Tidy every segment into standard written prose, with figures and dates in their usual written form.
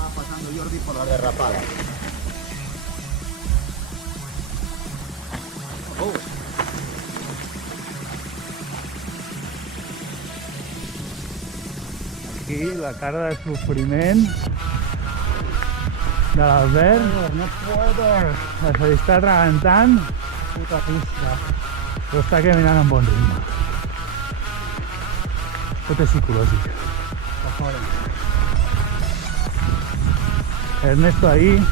va pasando Jordi por la derrapada. Aquí la cara de sofriment de l'Albert. No puedo. Se li està atragantant, Puta pista. però està caminant amb bon ritme. Tot és psicològic. Ernesto ahí,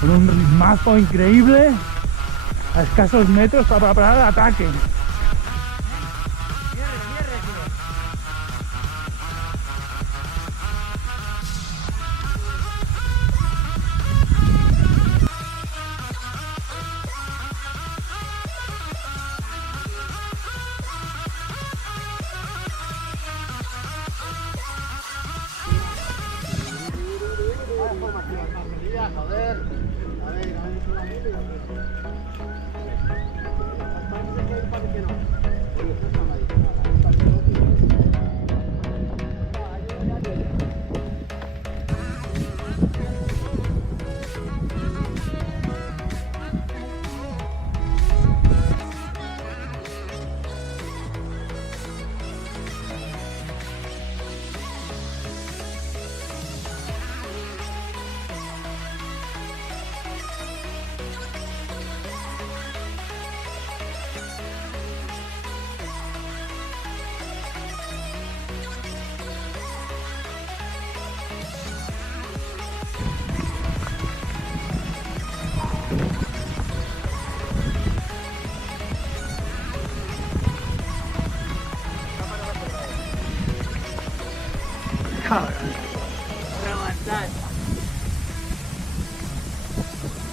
con un ritmazo increíble, a escasos metros para preparar el ataque. Joder. A ver,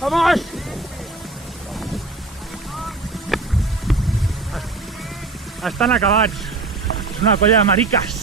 ¡Vamos! Estan acabats. És una colla de mariques.